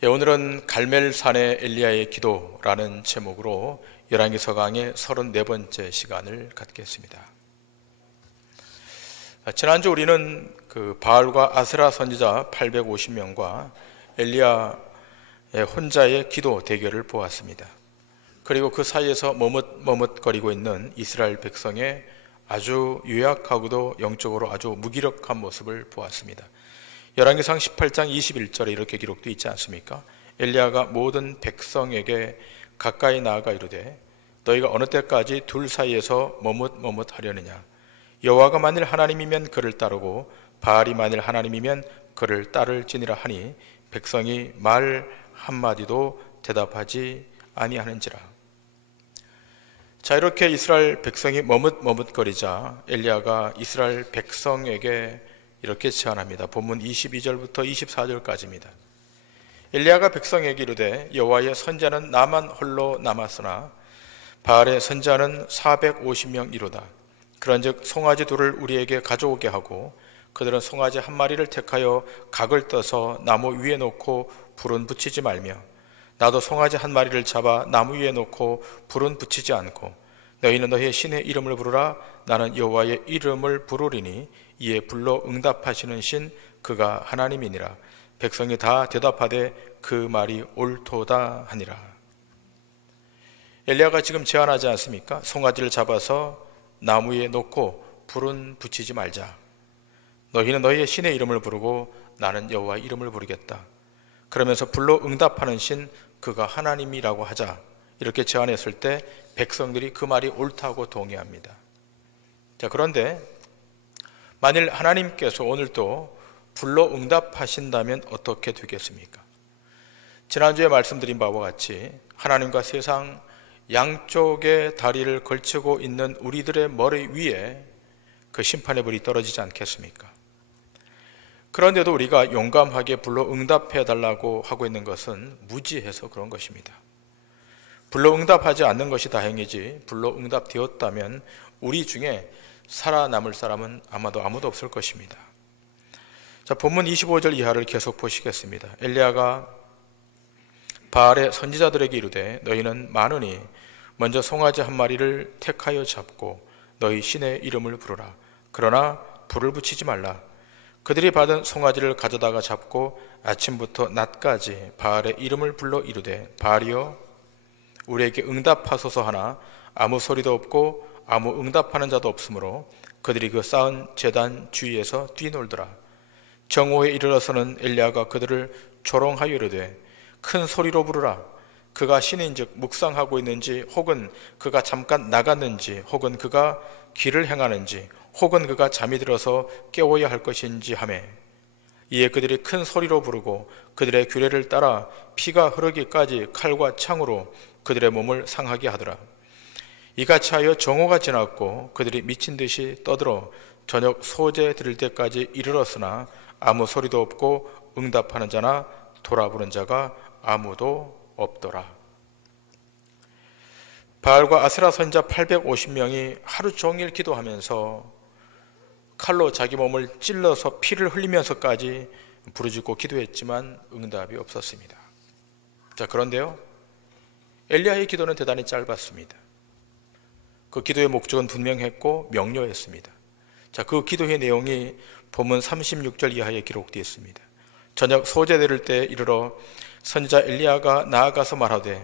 오늘은 갈멜산의 엘리야의 기도라는 제목으로 열왕기서 강의 34번째 시간을 갖겠습니다. 지난주 우리는 바알과 아세라 선지자 850명과 엘리야의 혼자의 기도 대결을 보았습니다. 그리고 그 사이에서 머뭇거리고 있는 이스라엘 백성의 아주 유약하고도 영적으로 아주 무기력한 모습을 보았습니다. 열왕기상 18장 21절에 이렇게 기록되어 있지 않습니까? 엘리야가 모든 백성에게 가까이 나아가 이르되 너희가 어느 때까지 둘 사이에서 머뭇하려느냐? 여호와가 만일 하나님이면 그를 따르고 바알이 만일 하나님이면 그를 따를지니라 하니 백성이 말 한마디도 대답하지 아니하는지라. 자, 이렇게 이스라엘 백성이 머뭇거리자 엘리야가 이스라엘 백성에게 이렇게 제안합니다. 본문 22절부터 24절까지입니다. 엘리야가 백성에게 이르되 여호와의 선자는 나만 홀로 남았으나 바알의 선자는 450명이로다. 그런즉 송아지 둘을 우리에게 가져오게 하고 그들은 송아지 한 마리를 택하여 각을 떠서 나무 위에 놓고 불은 붙이지 말며 나도 송아지 한 마리를 잡아 나무 위에 놓고 불은 붙이지 않고 너희는 너희의 신의 이름을 부르라. 나는 여호와의 이름을 부르리니 이에 불로 응답하시는 신 그가 하나님이니라. 백성이 다 대답하되 그 말이 옳도다 하니라. 엘리야가 지금 제안하지 않습니까? 송아지를 잡아서 나무에 놓고 불은 붙이지 말자. 너희는 너희의 신의 이름을 부르고 나는 여호와의 이름을 부르겠다. 그러면서 불로 응답하는 신 그가 하나님이라고 하자. 이렇게 제안했을 때 백성들이 그 말이 옳다고 동의합니다. 자, 그런데 만일 하나님께서 오늘도 불로 응답하신다면 어떻게 되겠습니까? 지난주에 말씀드린 바와 같이 하나님과 세상 양쪽의 다리를 걸치고 있는 우리들의 머리 위에 그 심판의 불이 떨어지지 않겠습니까? 그런데도 우리가 용감하게 불로 응답해 달라고 하고 있는 것은 무지해서 그런 것입니다. 불로 응답하지 않는 것이 다행이지 불로 응답되었다면 우리 중에 살아남을 사람은 아마도 아무도 없을 것입니다. 자, 본문 25절 이하를 계속 보시겠습니다. 엘리야가 바알의 선지자들에게 이르되 너희는 많으니 먼저 송아지 한 마리를 택하여 잡고 너희 신의 이름을 부르라. 그러나 불을 붙이지 말라. 그들이 받은 송아지를 가져다가 잡고 아침부터 낮까지 바알의 이름을 불러 이르되 바알이여 우리에게 응답하소서 하나 아무 소리도 없고 아무 응답하는 자도 없으므로 그들이 그 쌓은 제단 주위에서 뛰놀더라. 정오에 이르러서는 엘리야가 그들을 조롱하여 이르되 큰 소리로 부르라. 그가 신인즉 묵상하고 있는지 혹은 그가 잠깐 나갔는지 혹은 그가 길을 행하는지 혹은 그가 잠이 들어서 깨워야 할 것인지 하매 이에 그들이 큰 소리로 부르고 그들의 규례를 따라 피가 흐르기까지 칼과 창으로 그들의 몸을 상하게 하더라. 이같이 하여 정오가 지났고 그들이 미친 듯이 떠들어 저녁 소재 드릴 때까지 이르렀으나 아무 소리도 없고 응답하는 자나 돌아보는 자가 아무도 없더라. 바알과 아세라 선자 850명이 하루 종일 기도하면서 칼로 자기 몸을 찔러서 피를 흘리면서까지 부르짖고 기도했지만 응답이 없었습니다. 자, 그런데요, 엘리야의 기도는 대단히 짧았습니다. 그 기도의 목적은 분명했고 명료했습니다. 자, 그 기도의 내용이 본문 36절 이하에 기록되어 있습니다. 저녁 소재 드릴 때 이르러 선지자 엘리야가 나아가서 말하되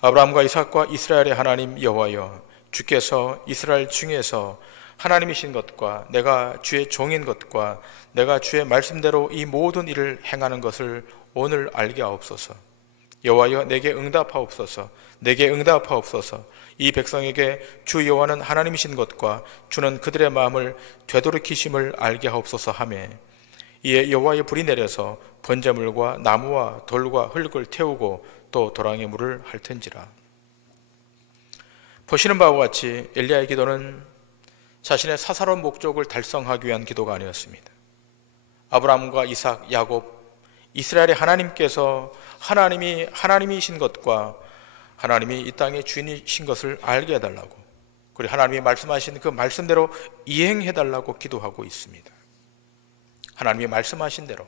아브라함과 이삭과 이스라엘의 하나님 여호와여 주께서 이스라엘 중에서 하나님이신 것과 내가 주의 종인 것과 내가 주의 말씀대로 이 모든 일을 행하는 것을 오늘 알게 하옵소서. 여호와여 내게 응답하옵소서. 내게 응답하옵소서. 이 백성에게 주 여호와는 하나님이신 것과 주는 그들의 마음을 되돌이키심을 알게 하옵소서 하매 이에 여호와의 불이 내려서 번제물과 나무와 돌과 흙을 태우고 또 도랑의 물을 핥은지라. 보시는 바와 같이 엘리야의 기도는 자신의 사사로운 목적을 달성하기 위한 기도가 아니었습니다. 아브라함과 이삭, 야곱, 이스라엘의 하나님께서 하나님이신 것과 하나님이 이 땅의 주인이신 것을 알게 해달라고, 그리고 하나님이 말씀하신 그 말씀대로 이행해달라고 기도하고 있습니다. 하나님이 말씀하신 대로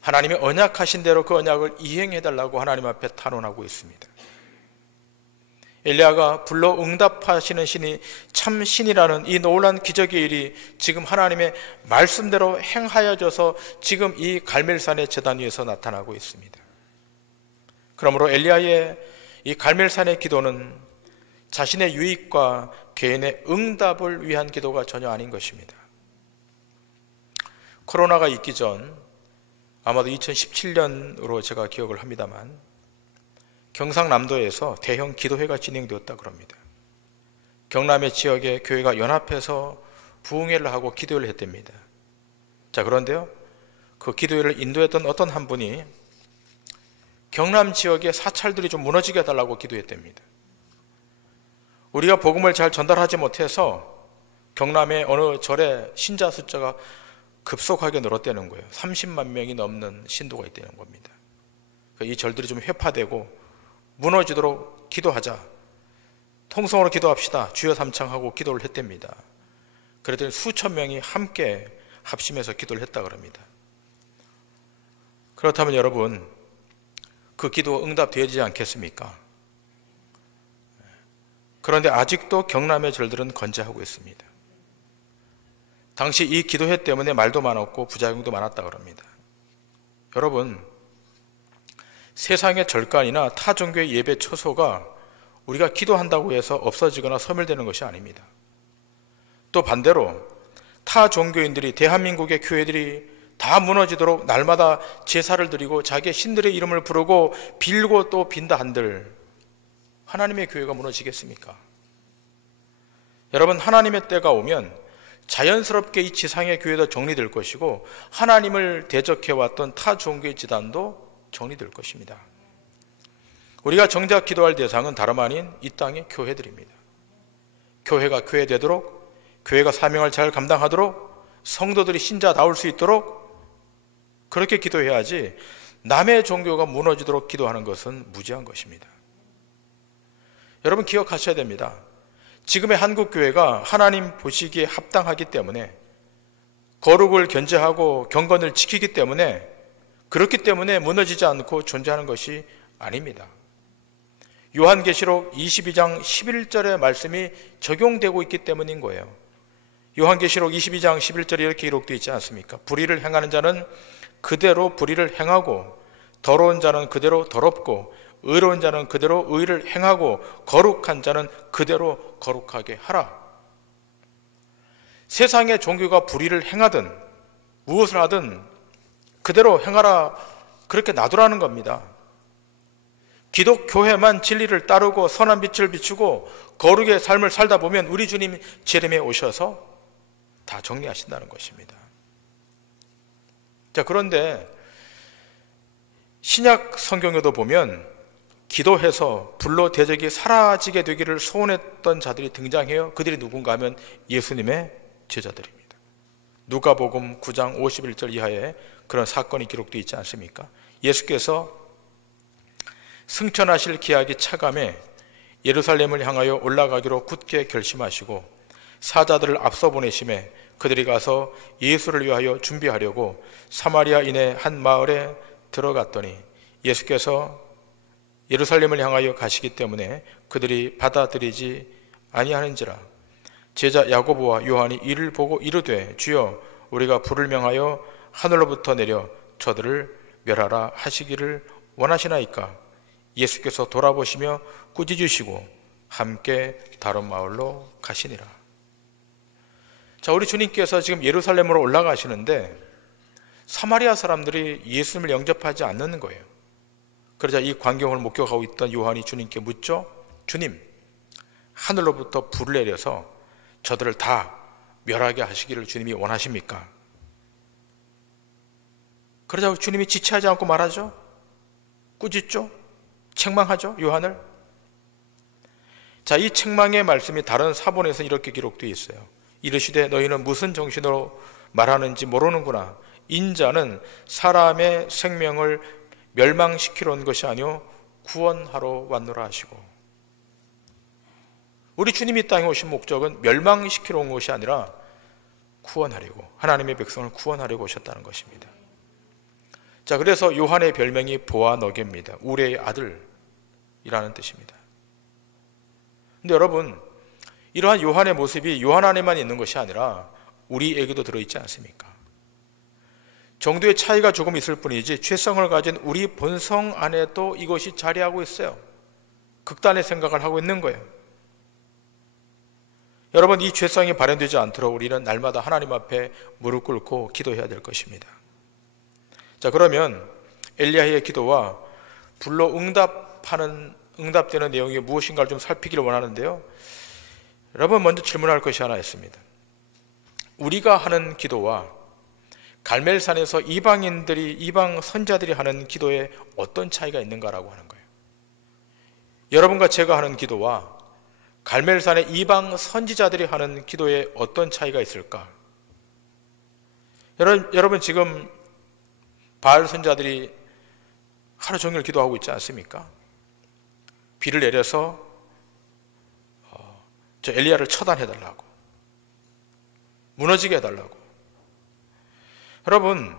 하나님이 언약하신 대로 그 언약을 이행해달라고 하나님 앞에 탄원하고 있습니다. 엘리야가 불러 응답하시는 신이 참 신이라는 이 놀라운 기적의 일이 지금 하나님의 말씀대로 행하여져서 지금 이 갈멜산의 제단 위에서 나타나고 있습니다. 그러므로 엘리야의 이 갈멜산의 기도는 자신의 유익과 개인의 응답을 위한 기도가 전혀 아닌 것입니다. 코로나가 있기 전 아마도 2017년으로 제가 기억을 합니다만 경상남도에서 대형 기도회가 진행되었다고 합니다. 경남의 지역의 교회가 연합해서 부흥회를 하고 기도회를 했답니다. 자, 그런데요, 그 기도회를 인도했던 어떤 한 분이 경남 지역의 사찰들이 좀 무너지게 해달라고 기도했답니다. 우리가 복음을 잘 전달하지 못해서 경남의 어느 절의 신자 숫자가 급속하게 늘었다는 거예요. 30만 명이 넘는 신도가 있다는 겁니다. 이 절들이 좀 회파되고 무너지도록 기도하자, 통성으로 기도합시다, 주여 삼창하고 기도를 했답니다. 그랬더니 수천 명이 함께 합심해서 기도를 했다고 합니다. 그렇다면 여러분, 그 기도가 응답되어지지 않겠습니까? 그런데 아직도 경남의 절들은 건재하고 있습니다. 당시 이 기도회 때문에 말도 많았고 부작용도 많았다고 합니다. 여러분, 세상의 절간이나 타 종교의 예배 처소가 우리가 기도한다고 해서 없어지거나 소멸되는 것이 아닙니다. 또 반대로 타 종교인들이, 대한민국의 교회들이 다 무너지도록 날마다 제사를 드리고 자기의 신들의 이름을 부르고 빌고 또 빈다 한들 하나님의 교회가 무너지겠습니까? 여러분, 하나님의 때가 오면 자연스럽게 이 지상의 교회도 정리될 것이고 하나님을 대적해왔던 타 종교의 지단도 정리될 것입니다. 우리가 정작 기도할 대상은 다름 아닌 이 땅의 교회들입니다. 교회가 교회 되도록, 교회가 사명을 잘 감당하도록, 성도들이 신자다울 수 있도록 그렇게 기도해야지 남의 종교가 무너지도록 기도하는 것은 무지한 것입니다. 여러분, 기억하셔야 됩니다. 지금의 한국교회가 하나님 보시기에 합당하기 때문에, 거룩을 견제하고 경건을 지키기 때문에, 그렇기 때문에 무너지지 않고 존재하는 것이 아닙니다. 요한계시록 22장 11절의 말씀이 적용되고 있기 때문인 거예요. 요한계시록 22장 11절에 이렇게 기록되어 있지 않습니까? 불의를 행하는 자는 그대로 불의를 행하고, 더러운 자는 그대로 더럽고, 의로운 자는 그대로 의를 행하고, 거룩한 자는 그대로 거룩하게 하라. 세상의 종교가 불의를 행하든 무엇을 하든 그대로 행하라, 그렇게 놔두라는 겁니다. 기독교회만 진리를 따르고 선한 빛을 비추고 거룩의 삶을 살다 보면 우리 주님 재림에 오셔서 다 정리하신다는 것입니다. 자, 그런데 신약 성경에도 보면 기도해서 불로 대적이 사라지게 되기를 소원했던 자들이 등장해요. 그들이 누군가 하면 예수님의 제자들입니다. 누가복음 9장 51절 이하에 그런 사건이 기록되어 있지 않습니까? 예수께서 승천하실 기약이 차감해 예루살렘을 향하여 올라가기로 굳게 결심하시고 사자들을 앞서 보내심에 그들이 가서 예수를 위하여 준비하려고 사마리아인의 한 마을에 들어갔더니 예수께서 예루살렘을 향하여 가시기 때문에 그들이 받아들이지 아니하는지라. 제자 야고보와 요한이 이를 보고 이르되 주여 우리가 불을 명하여 하늘로부터 내려 저들을 멸하라 하시기를 원하시나이까. 예수께서 돌아보시며 꾸짖으시고 함께 다른 마을로 가시니라. 자, 우리 주님께서 지금 예루살렘으로 올라가시는데 사마리아 사람들이 예수님을 영접하지 않는 거예요. 그러자 이 광경을 목격하고 있던 요한이 주님께 묻죠. 주님, 하늘로부터 불을 내려서 저들을 다 멸하게 하시기를 주님이 원하십니까? 그러자 주님이 지체하지 않고 말하죠. 꾸짖죠. 책망하죠, 요한을. 자, 이 책망의 말씀이 다른 사본에서 이렇게 기록되어 있어요. 이르시되 너희는 무슨 정신으로 말하는지 모르는구나. 인자는 사람의 생명을 멸망시키러 온 것이 아니요 구원하러 왔노라 하시고. 우리 주님이 땅에 오신 목적은 멸망시키러 온 것이 아니라 구원하려고, 하나님의 백성을 구원하려고 오셨다는 것입니다. 자, 그래서 요한의 별명이 보아너게입니다. 우레의 아들이라는 뜻입니다. 근데 여러분, 이러한 요한의 모습이 요한 안에만 있는 것이 아니라 우리에게도 들어있지 않습니까? 정도의 차이가 조금 있을 뿐이지 죄성을 가진 우리 본성 안에도 이것이 자리하고 있어요. 극단의 생각을 하고 있는 거예요. 여러분, 이 죄성이 발현되지 않도록 우리는 날마다 하나님 앞에 무릎 꿇고 기도해야 될 것입니다. 자, 그러면 엘리야의 기도와 불로 응답되는 내용이 무엇인가를 좀 살피기를 원하는데요. 여러분, 먼저 질문할 것이 하나 있습니다. 우리가 하는 기도와 갈멜산에서 이방 선자들이 하는 기도에 어떤 차이가 있는가라고 하는 거예요. 여러분과 제가 하는 기도와 갈멜산의 이방 선지자들이 하는 기도에 어떤 차이가 있을까? 여러분 지금 바알 선자들이 하루 종일 기도하고 있지 않습니까? 비를 내려서 저 엘리야를 처단해달라고, 무너지게 해달라고. 여러분,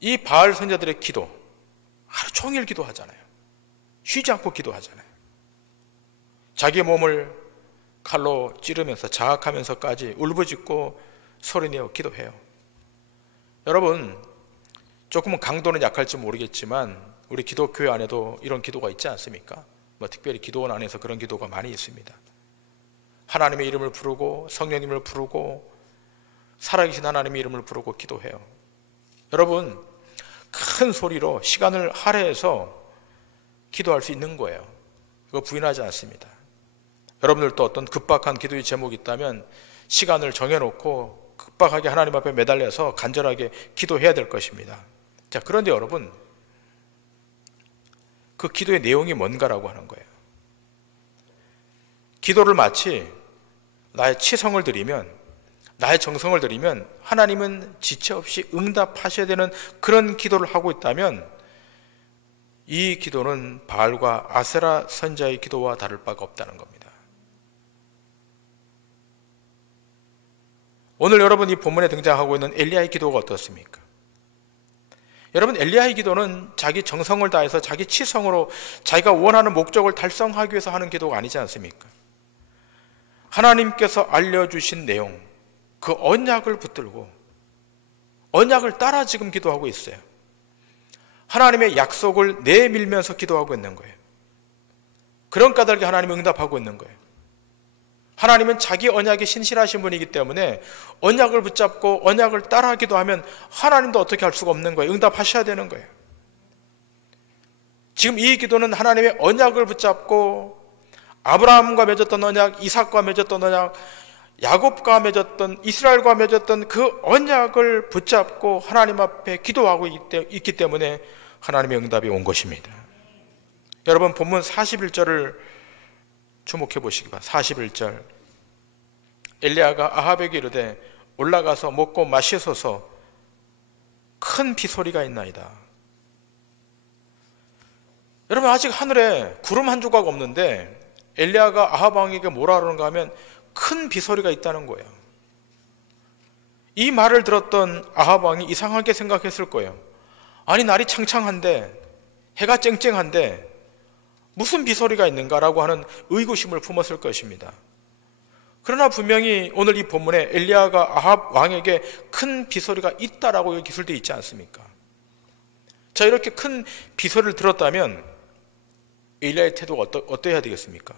이 바알 선자들의 기도, 하루 종일 기도하잖아요. 쉬지 않고 기도하잖아요. 자기 몸을 칼로 찌르면서 자학하면서까지 울부짖고 소리내어 기도해요. 여러분, 조금은 강도는 약할지 모르겠지만 우리 기독교회 안에도 이런 기도가 있지 않습니까? 특별히 기도원 안에서 그런 기도가 많이 있습니다. 하나님의 이름을 부르고 성령님을 부르고 살아계신 하나님의 이름을 부르고 기도해요. 여러분, 큰 소리로 시간을 할애해서 기도할 수 있는 거예요. 이거 부인하지 않습니다. 여러분들도 어떤 급박한 기도의 제목이 있다면 시간을 정해놓고 급박하게 하나님 앞에 매달려서 간절하게 기도해야 될 것입니다. 자, 그런데 여러분, 그 기도의 내용이 뭔가라고 하는 거예요. 기도를 마치 나의 치성을 드리면, 나의 정성을 드리면 하나님은 지체 없이 응답하셔야 되는 그런 기도를 하고 있다면 이 기도는 바알과 아세라 선자의 기도와 다를 바가 없다는 겁니다. 오늘 여러분 이 본문에 등장하고 있는 엘리야의 기도가 어떻습니까? 여러분, 엘리야의 기도는 자기 정성을 다해서 자기 치성으로 자기가 원하는 목적을 달성하기 위해서 하는 기도가 아니지 않습니까? 하나님께서 알려주신 내용, 그 언약을 붙들고 언약을 따라 지금 기도하고 있어요. 하나님의 약속을 내밀면서 기도하고 있는 거예요. 그런 까닭에 하나님이 응답하고 있는 거예요. 하나님은 자기 언약에 신실하신 분이기 때문에 언약을 붙잡고 언약을 따라 기도하면 하나님도 어떻게 할 수가 없는 거예요. 응답하셔야 되는 거예요. 지금 이 기도는 하나님의 언약을 붙잡고 아브라함과 맺었던 언약, 이삭과 맺었던 언약, 야곱과 맺었던, 이스라엘과 맺었던 그 언약을 붙잡고 하나님 앞에 기도하고 있기 때문에 하나님의 응답이 온 것입니다. 여러분, 본문 41절을 주목해 보시기 바랍니다. 41절. 엘리야가 아합에게 이르되 올라가서 먹고 마시소서, 큰 비소리가 있나이다. 여러분, 아직 하늘에 구름 한 조각 없는데 엘리야가 아합 왕에게 뭐라 그러는가 하면 큰 비소리가 있다는 거예요. 이 말을 들었던 아합 왕이 이상하게 생각했을 거예요. 아니, 날이 창창한데, 해가 쨍쨍한데 무슨 비소리가 있는가라고 하는 의구심을 품었을 것입니다. 그러나 분명히 오늘 이 본문에 엘리야가 아합 왕에게 큰 비소리가 있다라고 기술되어 있지 않습니까? 자, 이렇게 큰 비소리를 들었다면 엘리야의 태도가 어떠해야 되겠습니까?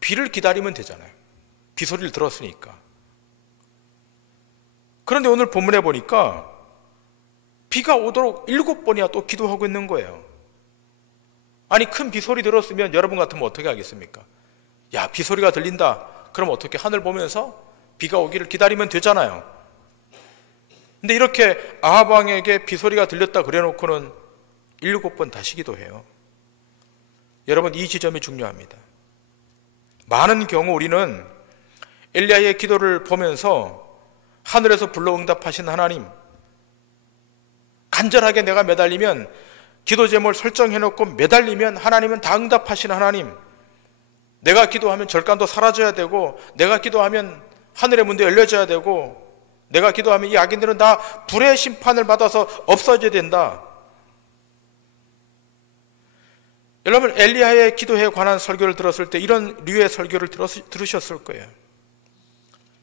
비를 기다리면 되잖아요. 비소리를 들었으니까. 그런데 오늘 본문에 보니까 비가 오도록 7번이나 또 기도하고 있는 거예요. 아니, 큰 비소리 들었으면 여러분 같으면 어떻게 하겠습니까? 야, 비소리가 들린다. 그럼 어떻게 하늘 보면서 비가 오기를 기다리면 되잖아요. 근데 이렇게 아합 왕에게 비소리가 들렸다 그래놓고는 7번 다시 기도해요. 여러분, 이 지점이 중요합니다. 많은 경우 우리는 엘리야의 기도를 보면서 하늘에서 불러 응답하신 하나님, 간절하게 내가 매달리면, 기도 제목을 설정해놓고 매달리면 하나님은 다 응답하신 하나님, 내가 기도하면 절간도 사라져야 되고, 내가 기도하면 하늘의 문도 열려져야 되고, 내가 기도하면 이 악인들은 다 불의 심판을 받아서 없어져야 된다. 여러분, 엘리야의 기도에 관한 설교를 들었을 때 이런 류의 설교를 들으셨을 거예요.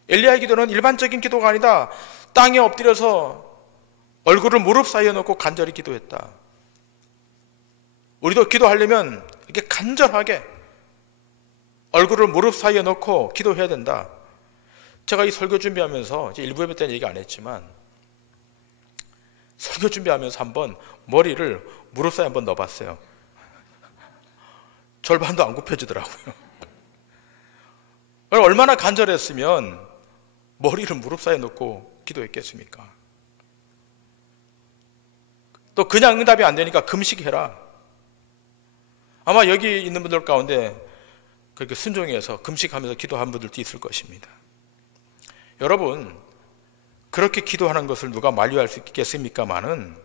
엘리야의 기도는 일반적인 기도가 아니다. 땅에 엎드려서 얼굴을 무릎 사이에 놓고 간절히 기도했다. 우리도 기도하려면 이렇게 간절하게 얼굴을 무릎 사이에 놓고 기도해야 된다. 제가 이 설교 준비하면서 이제 일부 예배 때는 얘기 안 했지만 설교 준비하면서 한번 머리를 무릎 사이에 한번 넣어봤어요. 절반도 안 굽혀지더라고요. 얼마나 간절했으면 머리를 무릎 사이에 놓고 기도했겠습니까? 또 그냥 응답이 안 되니까 금식해라. 아마 여기 있는 분들 가운데 그렇게 순종해서 금식하면서 기도한 분들도 있을 것입니다. 여러분, 그렇게 기도하는 것을 누가 만류할 수 있겠습니까마는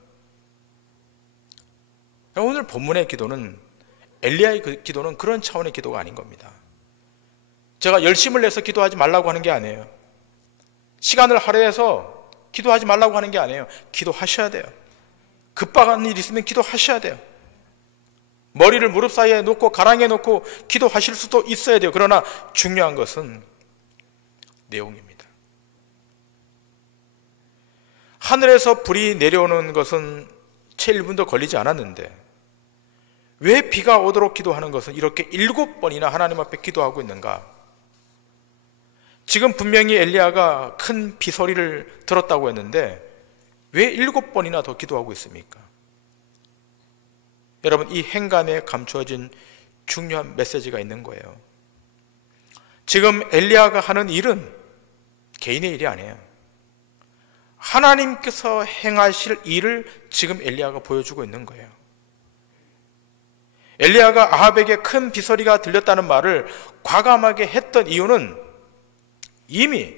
오늘 본문의 기도는, 엘리야의 기도는 그런 차원의 기도가 아닌 겁니다. 제가 열심을 내서 기도하지 말라고 하는 게 아니에요. 시간을 할애해서 기도하지 말라고 하는 게 아니에요. 기도하셔야 돼요. 급박한 일 있으면 기도하셔야 돼요. 머리를 무릎 사이에 놓고 가랑이에 놓고 기도하실 수도 있어야 돼요. 그러나 중요한 것은 내용입니다. 하늘에서 불이 내려오는 것은 채 1분도 걸리지 않았는데 왜 비가 오도록 기도하는 것은 이렇게 7번이나 하나님 앞에 기도하고 있는가? 지금 분명히 엘리야가 큰 비소리를 들었다고 했는데 왜 7번이나 더 기도하고 있습니까? 여러분, 이 행간에 감추어진 중요한 메시지가 있는 거예요. 지금 엘리야가 하는 일은 개인의 일이 아니에요. 하나님께서 행하실 일을 지금 엘리야가 보여주고 있는 거예요. 엘리야가 아합에게 큰 비소리가 들렸다는 말을 과감하게 했던 이유는 이미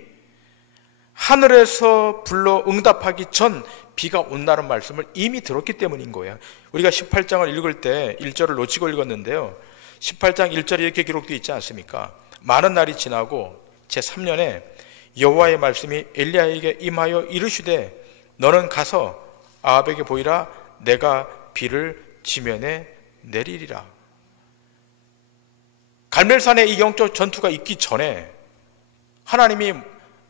하늘에서 불러 응답하기 전 비가 온다는 말씀을 이미 들었기 때문인 거예요. 우리가 18장을 읽을 때 1절을 놓치고 읽었는데요, 18장 1절에 이렇게 기록되어 있지 않습니까? 많은 날이 지나고 제3년에 여호와의 말씀이 엘리야에게 임하여 이르시되 너는 가서 아합에게 보이라. 내가 비를 지면에 내리리라. 갈멜산에 이 영적 전투가 있기 전에 하나님이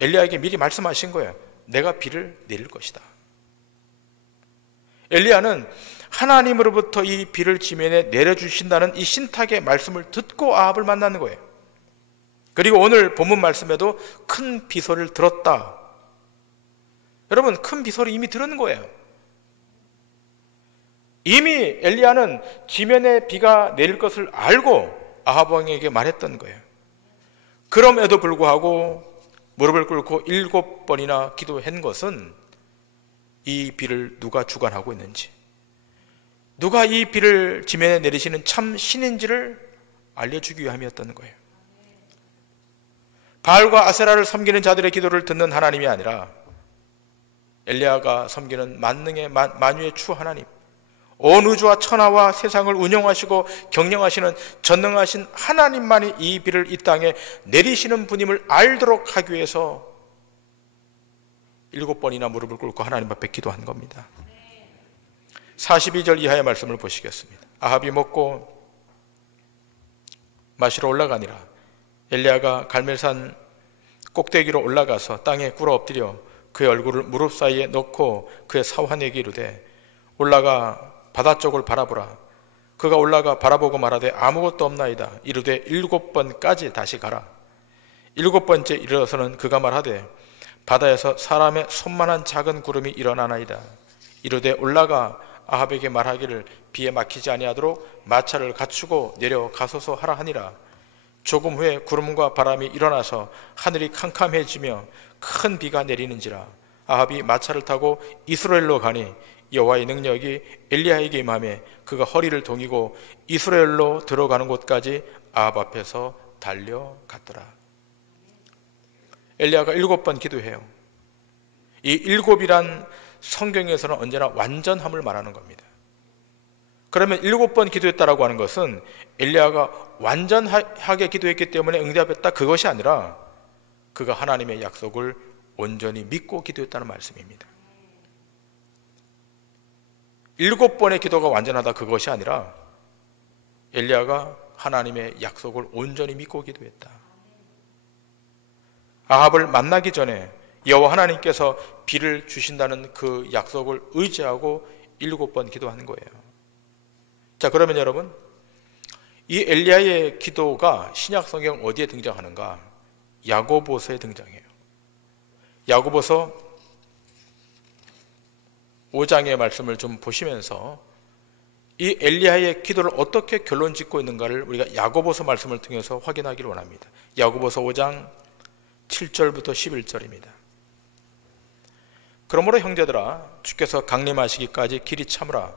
엘리야에게 미리 말씀하신 거예요. 내가 비를 내릴 것이다. 엘리야는 하나님으로부터 이 비를 지면에 내려주신다는 이 신탁의 말씀을 듣고 아합을 만나는 거예요. 그리고 오늘 본문 말씀에도 큰 비소리를 들었다. 여러분, 큰 비소리 이미 들은 거예요. 이미 엘리야는 지면에 비가 내릴 것을 알고 아합 왕에게 말했던 거예요. 그럼에도 불구하고 무릎을 꿇고 7번이나 기도한 것은 이 비를 누가 주관하고 있는지, 누가 이 비를 지면에 내리시는 참 신인지를 알려주기 위함이었던 거예요. 바알과 아세라를 섬기는 자들의 기도를 듣는 하나님이 아니라 엘리야가 섬기는 만능의 만유의 주 하나님, 온 우주와 천하와 세상을 운영하시고 경영하시는 전능하신 하나님만이 이 비를 이 땅에 내리시는 분임을 알도록 하기 위해서 7번이나 무릎을 꿇고 하나님 앞에 기도한 겁니다. 42절 이하의 말씀을 보시겠습니다. 아합이 먹고 마시러 올라가니라. 엘리야가 갈멜산 꼭대기로 올라가서 땅에 꿇어 엎드려 그의 얼굴을 무릎 사이에 넣고 그의 사환에게 이르되 올라가 바다 쪽을 바라보라. 그가 올라가 바라보고 말하되 아무것도 없나이다. 이르되 7번까지 다시 가라. 7번째 이르러서는 그가 말하되 바다에서 사람의 손만한 작은 구름이 일어나나이다. 이르되 올라가 아합에게 말하기를 비에 막히지 아니하도록 마차를 갖추고 내려가소서 하라 하니라. 조금 후에 구름과 바람이 일어나서 하늘이 캄캄해지며 큰 비가 내리는지라. 아합이 마차를 타고 이스라엘로 가니 여호와의 능력이 엘리야에게 임하매 그가 허리를 동이고 이스라엘로 들어가는 곳까지 아합 앞에서 달려갔더라. 엘리야가 7번 기도해요. 이 7이란 성경에서는 언제나 완전함을 말하는 겁니다. 그러면 7번 기도했다라고 하는 것은 엘리야가 완전하게 기도했기 때문에 응답했다, 그것이 아니라 그가 하나님의 약속을 온전히 믿고 기도했다는 말씀입니다. 7번의 기도가 완전하다 그것이 아니라 엘리야가 하나님의 약속을 온전히 믿고 기도했다. 아합을 만나기 전에 여호와 하나님께서 비를 주신다는 그 약속을 의지하고 7번 기도한 거예요. 자, 그러면 여러분, 이 엘리야의 기도가 신약 성경 어디에 등장하는가? 야고보서에 등장해요. 야고보서 5장의 말씀을 좀 보시면서 이 엘리야의 기도를 어떻게 결론 짓고 있는가를 우리가 야고보서 말씀을 통해서 확인하기를 원합니다. 야고보서 5장 7절부터 11절입니다. 그러므로 형제들아, 주께서 강림하시기까지 길이 참으라.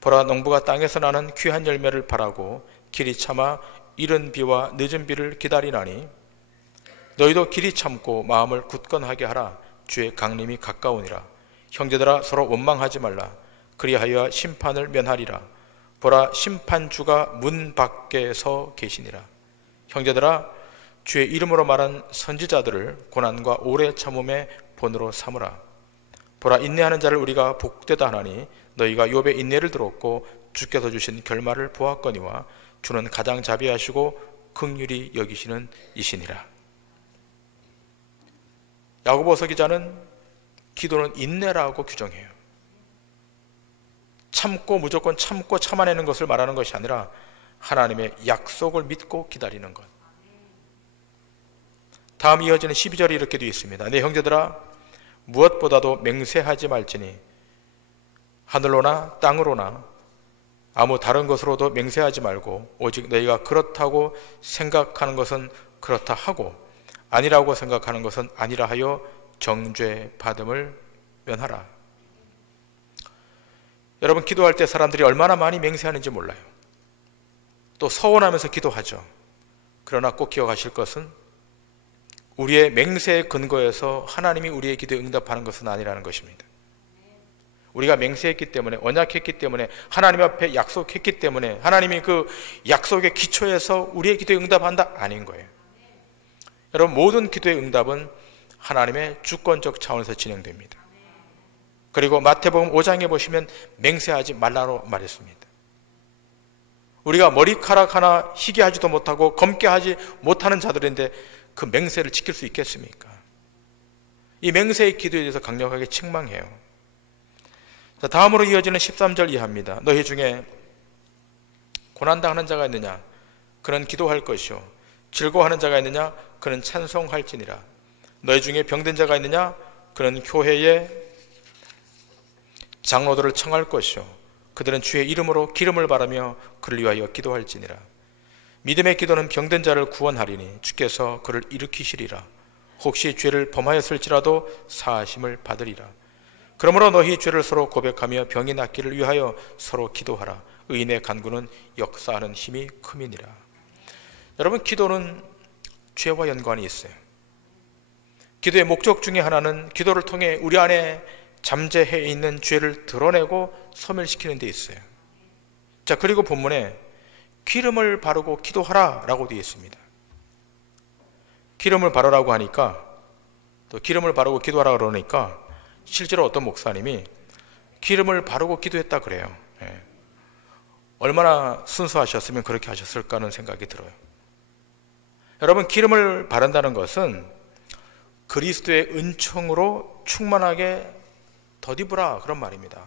보라, 농부가 땅에서 나는 귀한 열매를 바라고 길이 참아 이른 비와 늦은 비를 기다리나니 너희도 길이 참고 마음을 굳건하게 하라. 주의 강림이 가까우니라. 형제들아, 서로 원망하지 말라. 그리하여 심판을 면하리라. 보라, 심판주가 문 밖에 서 계시니라. 형제들아, 주의 이름으로 말한 선지자들을 고난과 오래 참음의 본으로 삼으라. 보라, 인내하는 자를 우리가 복되다 하나니 너희가 욥의 인내를 들었고 주께서 주신 결말을 보았거니와 주는 가장 자비하시고 긍휼히 여기시는 이시니라. 야고보서 기자는 기도는 인내라고 규정해요. 참고 무조건 참고 참아내는 것을 말하는 것이 아니라 하나님의 약속을 믿고 기다리는 것. 다음 이어지는 12절이 이렇게 되어 있습니다. 내 형제들아, 무엇보다도 맹세하지 말지니 하늘로나 땅으로나 아무 다른 것으로도 맹세하지 말고 오직 너희가 그렇다고 생각하는 것은 그렇다 하고 아니라고 생각하는 것은 아니라 하여 정죄 받음을 면하라. 여러분, 기도할 때 사람들이 얼마나 많이 맹세하는지 몰라요. 또 서원하면서 기도하죠. 그러나 꼭 기억하실 것은 우리의 맹세의 근거에서 하나님이 우리의 기도에 응답하는 것은 아니라는 것입니다. 우리가 맹세했기 때문에, 언약했기 때문에, 하나님 앞에 약속했기 때문에 하나님이 그 약속의 기초에서 우리의 기도에 응답한다? 아닌 거예요. 여러분, 모든 기도의 응답은 하나님의 주권적 차원에서 진행됩니다. 그리고 마태복음 5장에 보시면 맹세하지 말라고 말했습니다. 우리가 머리카락 하나 희게 하지도 못하고 검게 하지 못하는 자들인데 그 맹세를 지킬 수 있겠습니까? 이 맹세의 기도에 대해서 강력하게 책망해요. 자, 다음으로 이어지는 13절 이하입니다. 너희 중에 고난당하는 자가 있느냐? 그는 기도할 것이요. 즐거워하는 자가 있느냐? 그는 찬송할지니라. 너희 중에 병든 자가 있느냐? 그는 교회의 장로들을 청할 것이요. 그들은 주의 이름으로 기름을 바라며 그를 위하여 기도할지니라. 믿음의 기도는 병든 자를 구원하리니 주께서 그를 일으키시리라. 혹시 죄를 범하였을지라도 사하심을 받으리라. 그러므로 너희 죄를 서로 고백하며 병이 낫기를 위하여 서로 기도하라. 의인의 간구는 역사하는 힘이 큼이니라. 여러분, 기도는 죄와 연관이 있어요. 기도의 목적 중에 하나는 기도를 통해 우리 안에 잠재해 있는 죄를 드러내고 소멸시키는 데 있어요. 자, 그리고 본문에 기름을 바르고 기도하라 라고 되어 있습니다. 기름을 바르라고 하니까, 또 기름을 바르고 기도하라 그러니까 실제로 어떤 목사님이 기름을 바르고 기도했다 그래요. 얼마나 순수하셨으면 그렇게 하셨을까 하는 생각이 들어요. 여러분, 기름을 바른다는 것은 그리스도의 은총으로 충만하게 덧입으라 그런 말입니다.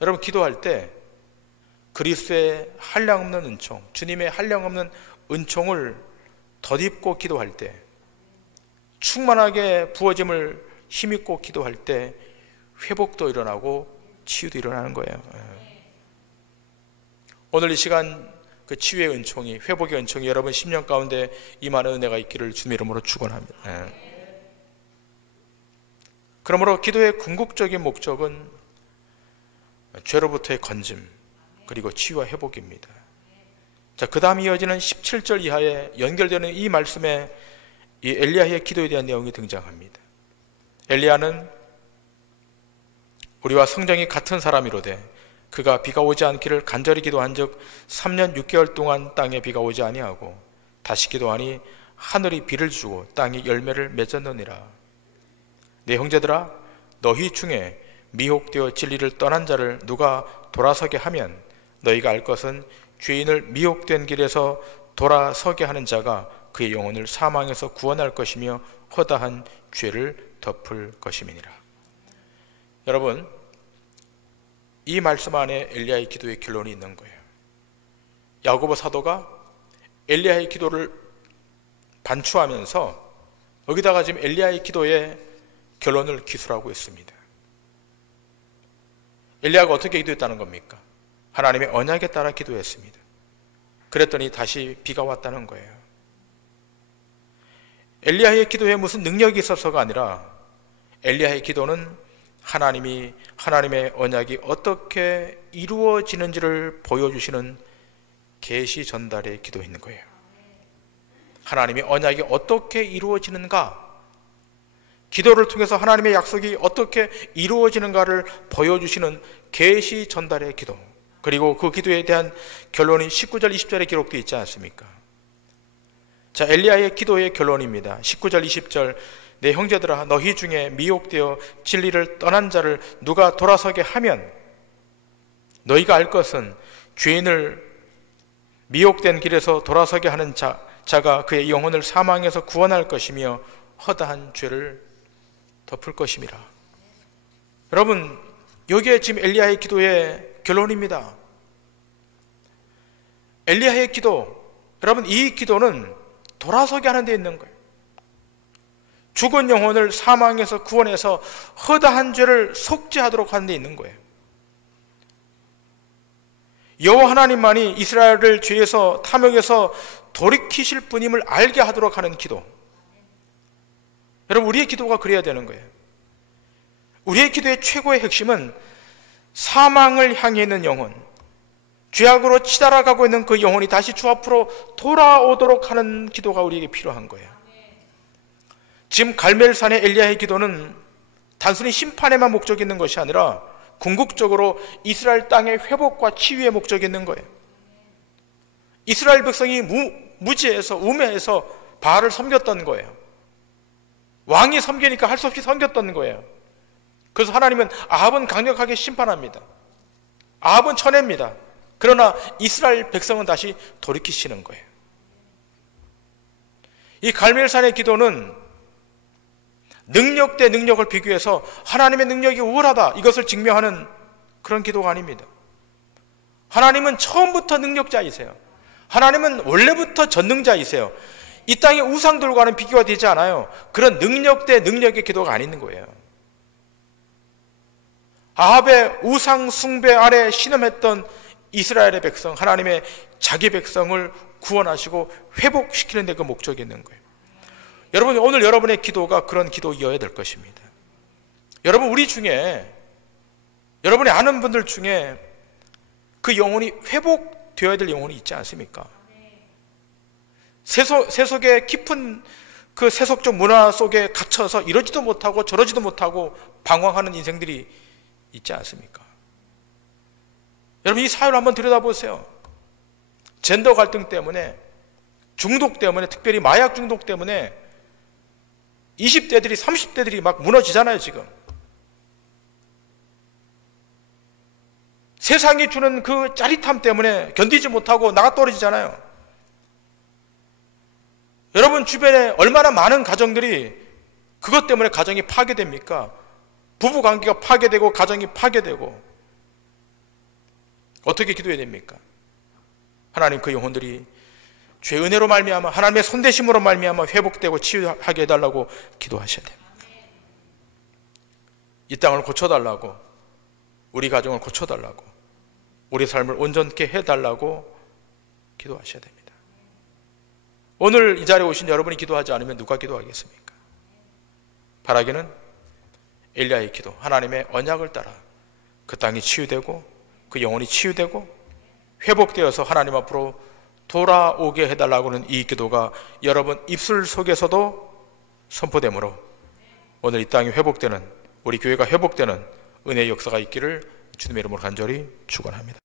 여러분, 기도할 때 그리스도의 한량없는 은총, 주님의 한량없는 은총을 덧입고 기도할 때, 충만하게 부어짐을 힘입고 기도할 때 회복도 일어나고 치유도 일어나는 거예요. 오늘 이 시간 그 치유의 은총이, 회복의 은총이 여러분 10년 가운데 임하는 은혜가 있기를 주님의 이름으로 축원합니다. 그러므로 기도의 궁극적인 목적은 죄로부터의 건짐, 그리고 치유와 회복입니다. 자, 그 다음 이어지는 17절 이하에 연결되는 이 말씀에 이 엘리야의 기도에 대한 내용이 등장합니다. 엘리야는 우리와 성정이 같은 사람이로되 그가 비가 오지 않기를 간절히 기도한 즉 3년 6개월 동안 땅에 비가 오지 아니하고 다시 기도하니 하늘이 비를 주고 땅이 열매를 맺었느니라. 내 형제들아 너희 중에 미혹되어 진리를 떠난 자를 누가 돌아서게 하면 너희가 알 것은 죄인을 미혹된 길에서 돌아서게 하는 자가 그의 영혼을 사망에서 구원할 것이며 허다한 죄를 덮을 것임이니라. 여러분, 이 말씀 안에 엘리야의 기도의 결론이 있는 거예요. 야고보 사도가 엘리야의 기도를 반추하면서 여기다가 지금 엘리야의 기도의 결론을 기술하고 있습니다. 엘리야가 어떻게 기도했다는 겁니까? 하나님의 언약에 따라 기도했습니다. 그랬더니 다시 비가 왔다는 거예요. 엘리야의 기도에 무슨 능력이 있어서가 아니라 엘리야의 기도는 하나님의 언약이 어떻게 이루어지는지를 보여주시는 계시 전달의 기도인 거예요. 하나님의 언약이 어떻게 이루어지는가, 기도를 통해서 하나님의 약속이 어떻게 이루어지는가를 보여주시는 계시 전달의 기도, 그리고 그 기도에 대한 결론이 19절 20절에 기록되어 있지 않습니까? 자, 엘리야의 기도의 결론입니다. 19절 20절 내 형제들아 너희 중에 미혹되어 진리를 떠난 자를 누가 돌아서게 하면 너희가 알 것은 죄인을 미혹된 길에서 돌아서게 하는 자가 그의 영혼을 사망에서 구원할 것이며 허다한 죄를 덮을 것임이라. 여러분, 여기에 지금 엘리야의 기도의 결론입니다. 엘리야의 기도, 여러분, 이 기도는 돌아서게 하는 데 있는 거예요. 죽은 영혼을 사망에서 구원해서 허다한 죄를 속죄하도록 하는 데 있는 거예요. 여호와 하나님만이 이스라엘을 죄에서 탐욕에서 돌이키실 분임을 알게 하도록 하는 기도. 여러분, 우리의 기도가 그래야 되는 거예요. 우리의 기도의 최고의 핵심은 사망을 향해 있는 영혼, 죄악으로 치달아가고 있는 그 영혼이 다시 주 앞으로 돌아오도록 하는 기도가 우리에게 필요한 거예요. 지금 갈멜산의 엘리야의 기도는 단순히 심판에만 목적이 있는 것이 아니라 궁극적으로 이스라엘 땅의 회복과 치유의 목적이 있는 거예요. 이스라엘 백성이 무지해서 우매해서 바알을 섬겼던 거예요. 왕이 섬기니까 할 수 없이 섬겼던 거예요. 그래서 하나님은 아합은 강력하게 심판합니다. 아합은 쳐냅니다. 그러나 이스라엘 백성은 다시 돌이키시는 거예요. 이 갈멜산의 기도는 능력 대 능력을 비교해서 하나님의 능력이 우월하다, 이것을 증명하는 그런 기도가 아닙니다. 하나님은 처음부터 능력자이세요. 하나님은 원래부터 전능자이세요. 이 땅의 우상들과는 비교가 되지 않아요. 그런 능력 대 능력의 기도가 아닌 거예요. 아합의 우상 숭배 아래 신음했던 이스라엘의 백성, 하나님의 자기 백성을 구원하시고 회복시키는 데 그 목적이 있는 거예요. 여러분, 오늘 여러분의 기도가 그런 기도이어야 될 것입니다. 여러분, 우리 중에, 여러분이 아는 분들 중에 그 영혼이 회복되어야 될 영혼이 있지 않습니까? 세속의 깊은 그 세속적 문화 속에 갇혀서 이러지도 못하고 저러지도 못하고 방황하는 인생들이 있지 않습니까? 여러분, 이 사회를 한번 들여다보세요. 젠더 갈등 때문에, 중독 때문에, 특별히 마약 중독 때문에 20대들이 30대들이 막 무너지잖아요. 지금 세상이 주는 그 짜릿함 때문에 견디지 못하고 나가 떨어지잖아요. 여러분 주변에 얼마나 많은 가정들이 그것 때문에 가정이 파괴됩니까? 부부관계가 파괴되고 가정이 파괴되고. 어떻게 기도해야 됩니까? 하나님, 그 영혼들이 죄 은혜로 말미암아 하나님의 손대심으로 말미암아 회복되고 치유하게 해달라고 기도하셔야 됩니다. 이 땅을 고쳐달라고, 우리 가정을 고쳐달라고, 우리 삶을 온전케 해달라고 기도하셔야 됩니다. 오늘 이 자리에 오신 여러분이 기도하지 않으면 누가 기도하겠습니까? 바라기는 엘리야의 기도, 하나님의 언약을 따라 그 땅이 치유되고 그 영혼이 치유되고 회복되어서 하나님 앞으로 돌아오게 해달라고는 이 기도가 여러분 입술 속에서도 선포되므로 오늘 이 땅이 회복되는, 우리 교회가 회복되는 은혜의 역사가 있기를 주님의 이름으로 간절히 축원합니다.